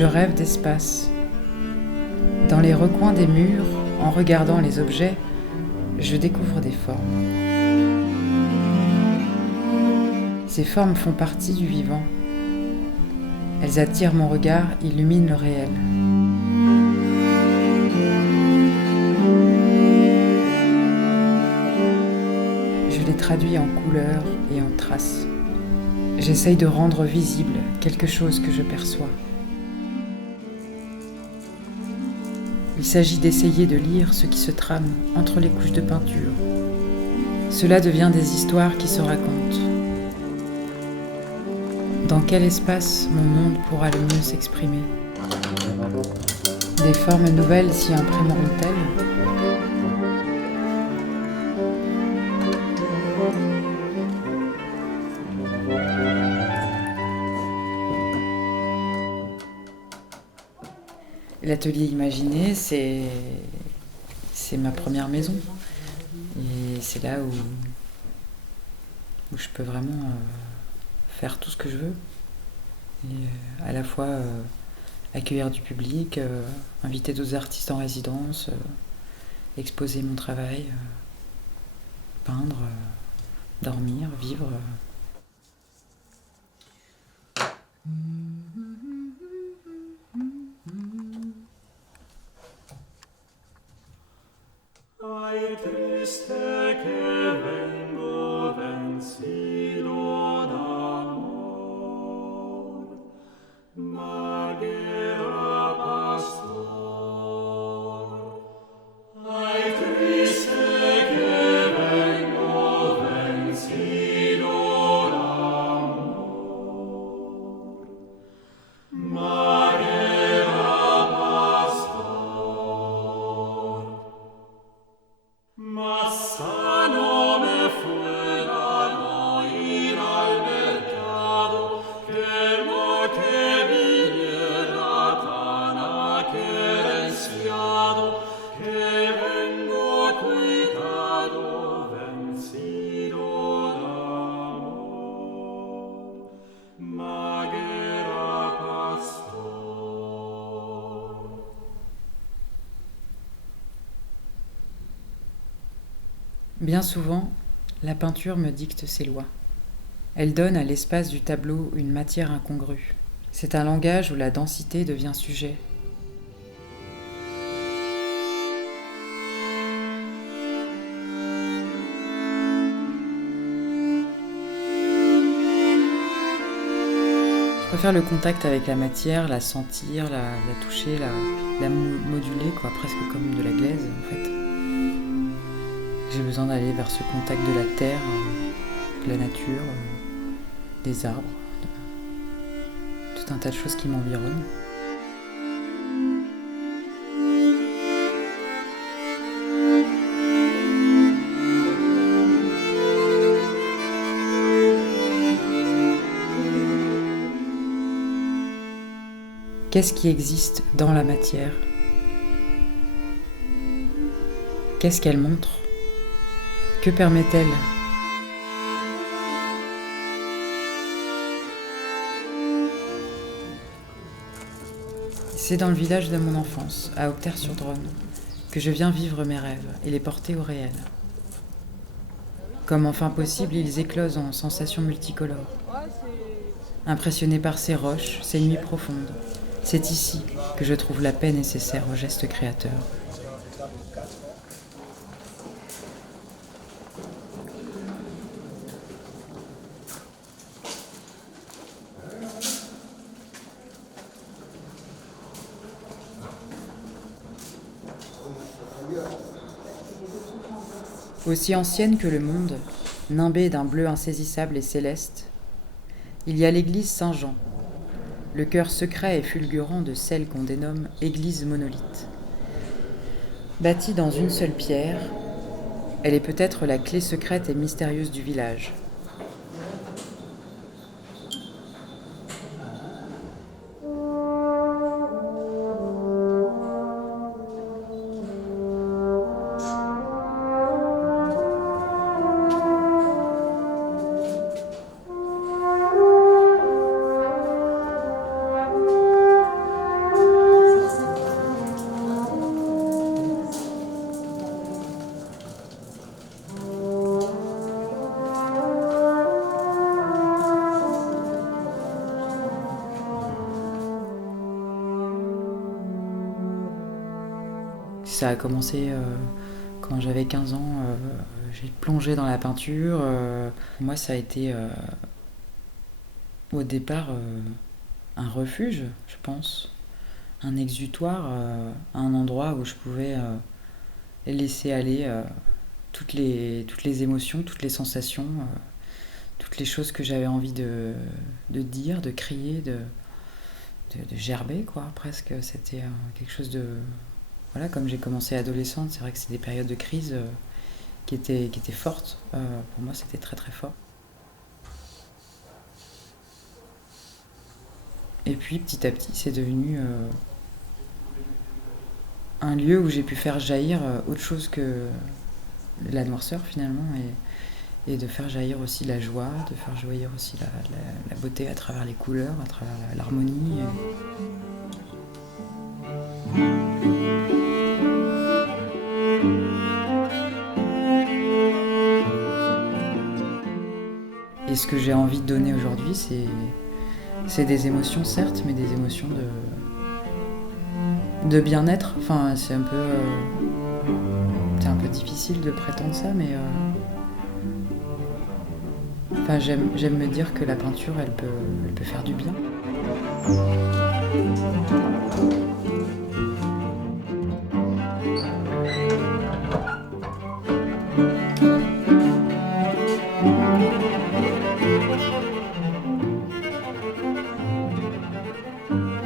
Je rêve d'espace. Dans les recoins des murs, en regardant les objets, je découvre des formes. Ces formes font partie du vivant. Elles attirent mon regard, illuminent le réel. Je les traduis en couleurs et en traces. J'essaye de rendre visible quelque chose que je perçois. Il s'agit d'essayer de lire ce qui se trame entre les couches de peinture. Cela devient des histoires qui se racontent. Dans quel espace mon monde pourra le mieux s'exprimer? Des formes nouvelles s'y imprimeront-elles? L'atelier imaginé, c'est ma première maison. Et c'est là où je peux vraiment faire tout ce que je veux. Et à la fois accueillir du public, inviter d'autres artistes en résidence, exposer mon travail, peindre, dormir, vivre. Ai triste che vengo vencido d'amor, Maghera pastor. Ai triste che vengo vencido d'amor, Maghera pastor. Ma sano me fuera ir al mercado, que lo que viniera tan aquerenciado, que vengo cuitado, vencido d'amor, Maghera pastor. Bien souvent, la peinture me dicte ses lois. Elle donne à l'espace du tableau une matière incongrue. C'est un langage où la densité devient sujet. Je préfère le contact avec la matière, la sentir, la toucher, la moduler, presque comme de la glaise en fait. J'ai besoin d'aller vers ce contact de la terre, de la nature, des arbres, tout un tas de choses qui m'environnent. Qu'est-ce qui existe dans la matière? Qu'est-ce qu'elle montre? Que permet-elle? C'est dans le village de mon enfance, à Auxerre-sur-Dronne, que je viens vivre mes rêves et les porter au réel. Comme enfin possible, ils éclosent en sensations multicolores. Impressionné par ces roches, ces nuits profondes, c'est ici que je trouve la paix nécessaire au geste créateur. Aussi ancienne que le monde, nimbée d'un bleu insaisissable et céleste, il y a l'église Saint-Jean, le cœur secret et fulgurant de celle qu'on dénomme église monolithe. Bâtie dans une seule pierre, elle est peut-être la clé secrète et mystérieuse du village. Ça a commencé quand j'avais 15 ans, j'ai plongé dans la peinture. Pour moi, ça a été au départ un refuge, je pense, un exutoire, un endroit où je pouvais laisser aller toutes les émotions, toutes les sensations, toutes les choses que j'avais envie de dire, de crier, de gerber, quoi, presque. C'était quelque chose de... Voilà, comme j'ai commencé adolescente, c'est vrai que c'est des périodes de crise qui étaient fortes. Pour moi, c'était très très fort. Et puis, petit à petit, c'est devenu un lieu où j'ai pu faire jaillir autre chose que la noirceur, finalement, et de faire jaillir aussi la joie, de faire jaillir aussi la beauté à travers les couleurs, à travers l'harmonie. Et ce que j'ai envie de donner aujourd'hui, c'est des émotions, certes, mais des émotions de bien-être. Enfin, c'est un peu difficile de prétendre ça, mais enfin, j'aime me dire que la peinture, elle peut faire du bien.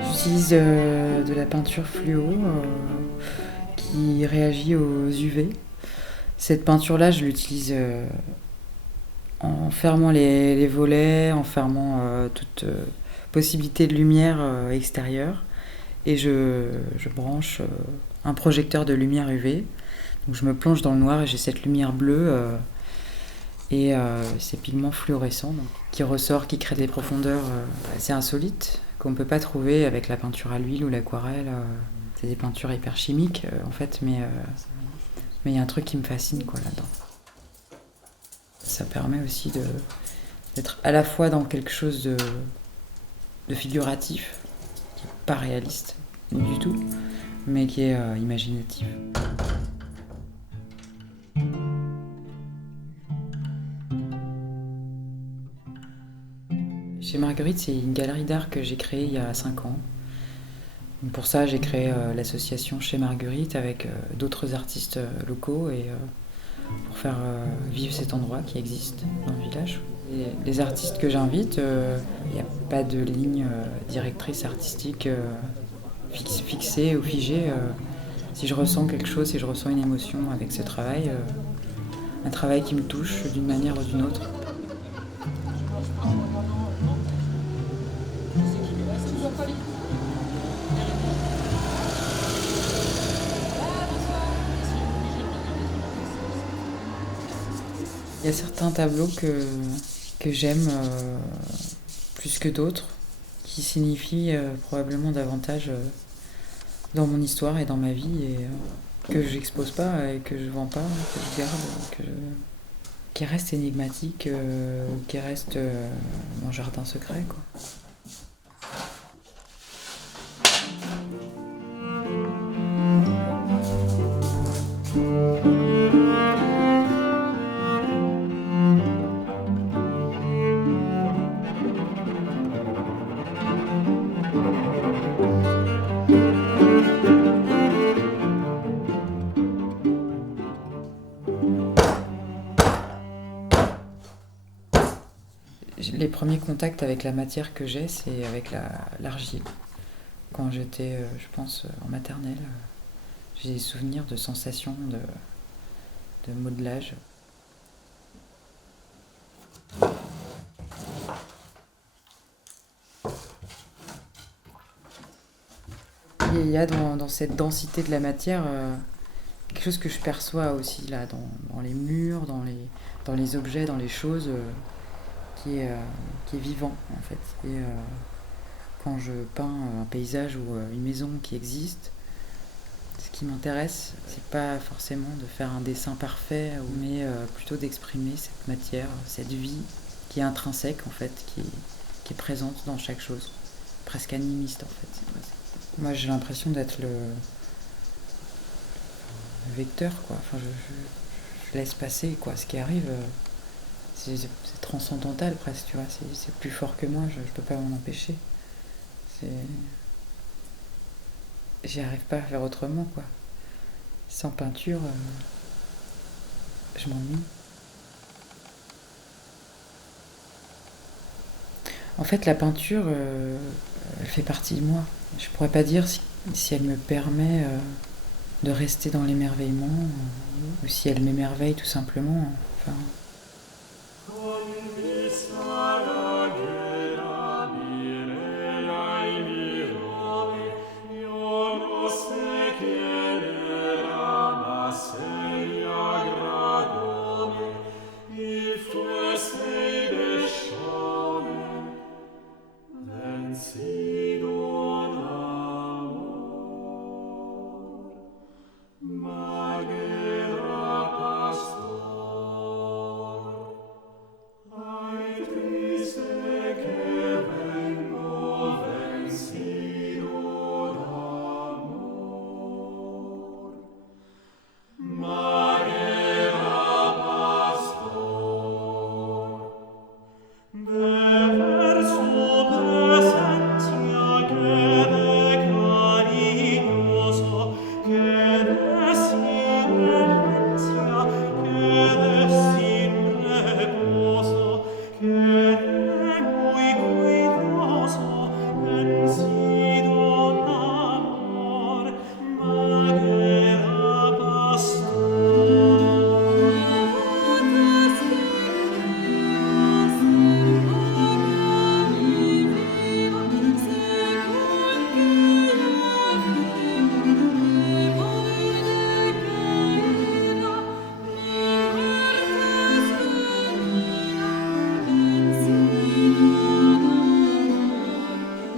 J'utilise de la peinture fluo qui réagit aux UV. Cette peinture-là, je l'utilise en fermant les volets, en fermant toute possibilité de lumière extérieure. Et je branche un projecteur de lumière UV. Donc je me plonge dans le noir et j'ai cette lumière bleue et ces pigments fluorescents donc, qui ressortent, qui créent des profondeurs assez insolites qu'on ne peut pas trouver avec la peinture à l'huile ou l'aquarelle. C'est des peintures hyper chimiques en fait, mais il y a un truc qui me fascine quoi, là-dedans. Ça permet aussi d'être à la fois dans quelque chose de figuratif, qui n'est pas réaliste du tout, mais qui est imaginatif. Chez Marguerite, c'est une galerie d'art que j'ai créée il y a 5 ans. Donc pour ça, j'ai créé l'association Chez Marguerite avec d'autres artistes locaux et pour faire vivre cet endroit qui existe dans le village. Et les artistes que j'invite, il n'y a pas de ligne directrice artistique fixée ou figée. Si je ressens quelque chose, si je ressens une émotion avec ce travail, un travail qui me touche d'une manière ou d'une autre. Il y a certains tableaux que j'aime plus que d'autres, qui signifient probablement davantage dans mon histoire et dans ma vie, et que j'expose pas et que je vends pas, que je garde, qui reste énigmatique, qui reste mon jardin secret, quoi. Les premiers contacts avec la matière que j'ai, c'est avec l'argile. Quand j'étais, je pense, en maternelle, j'ai des souvenirs de sensations, de modelage. Et il y a dans cette densité de la matière quelque chose que je perçois aussi là, dans les murs, dans les objets, dans les choses. Qui est vivant en fait. Et quand je peins un paysage ou une maison qui existe, ce qui m'intéresse, c'est pas forcément de faire un dessin parfait, mais plutôt d'exprimer cette matière, cette vie qui est intrinsèque en fait, qui est présente dans chaque chose, presque animiste en fait. Moi j'ai l'impression d'être vecteur, quoi. Enfin, je laisse passer, quoi. Ce qui arrive, c'est transcendantal presque, tu vois. C'est plus fort que moi, je peux pas m'en empêcher. C'est... J'y arrive pas à faire autrement, quoi. Sans peinture, je m'ennuie. En fait, la peinture, elle fait partie de moi. Je pourrais pas dire si elle me permet de rester dans l'émerveillement ou si elle m'émerveille tout simplement. Enfin,